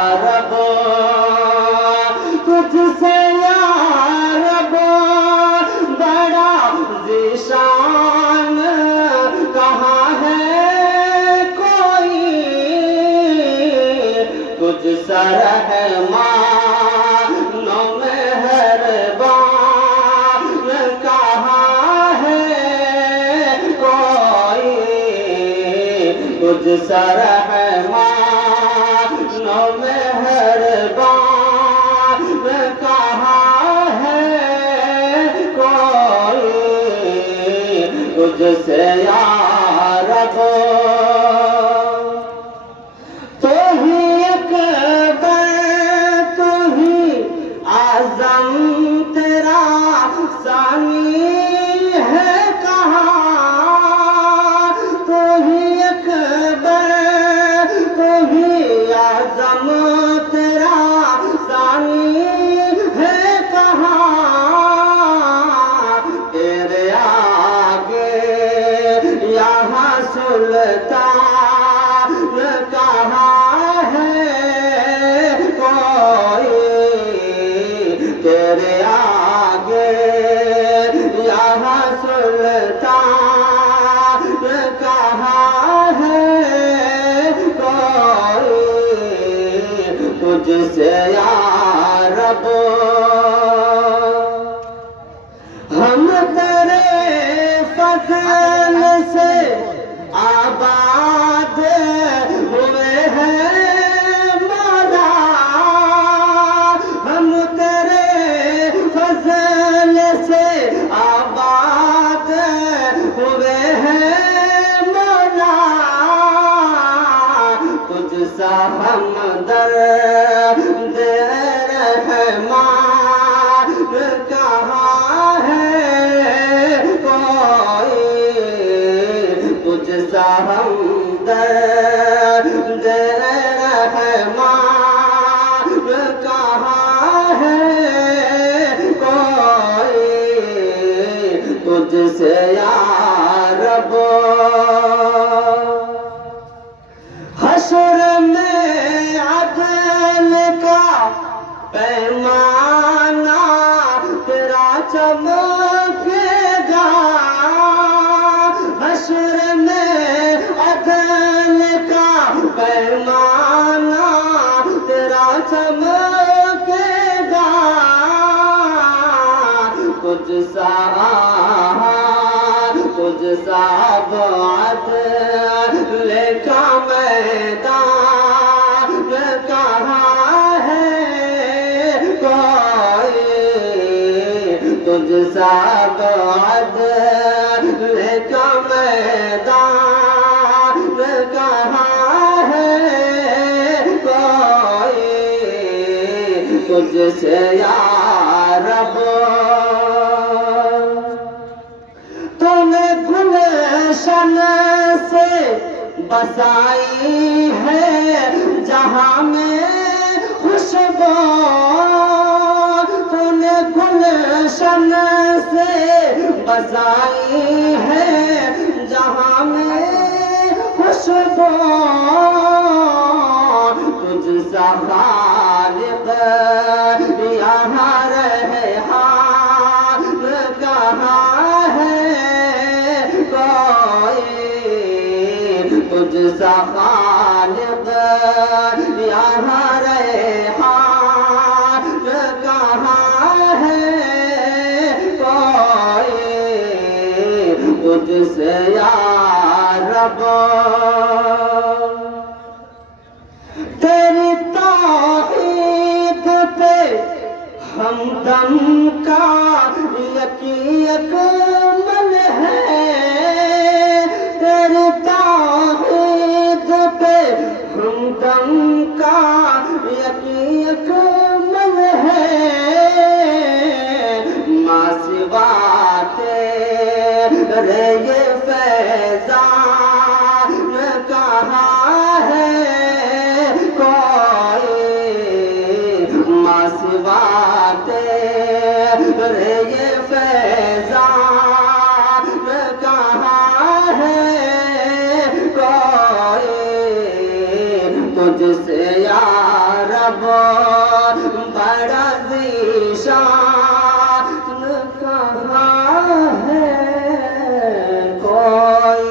रबो तुझसे या रबो बड़ा ज़ीशान कहाँ है कोई तुझसा रहमानो मेहरबान कहाँ है कोई तुझसा मेहरबान कहाँ है कोई तुझसे या रबो तो ही अकबर तो ही आज़म तेरा सानी है कहाँ तो ही अकबर तो ही आज़म तेरा सानी है कहाँ तेरे आगे यहाँ सुल्तान कहाँ है कोई तेरे आगे यहाँ सुल्तान कहाँ है तुझसे या रबो हम तेरे फज़ल से आबाद हुए हैं मौला हम तेरे फज़ल से आबाद हुए हैं मौला तुझसा हमदर्द रहमान कहाँ है कोई तुझसा हमदर्द रहमान कहाँ है कोई तुझसे या रबो हशर में अदल का पैमाना तेरा चमकेगा हशर में अदल का पैमाना तेरा चमकेगा तुझसा अदल का मैदान कहाँ है कोई तुझसा अदल का मैदान कहाँ है कोई तुझसे या रबो तूने गुलशन से बसाई है जहाँ में खुशबू तूने गुलशन से बसाई है जहाँ में खुशबू तुझसा खालिक यहाँ रेहान कहाँ है तुझसा खालिक यहाँ रेहान कहाँ है कोई तुझसे या रबो तेरी तौहीद पे हमदम का यकीन मन है तेरी तौहीद पे हमदम का यकीन मन है माँ सिवा तेरे ये फैज़ान कहाँ है कोई माँ सिवा तेरे ये फैज़ान वो बड़ा ज़ीशान कहाँ है कोई।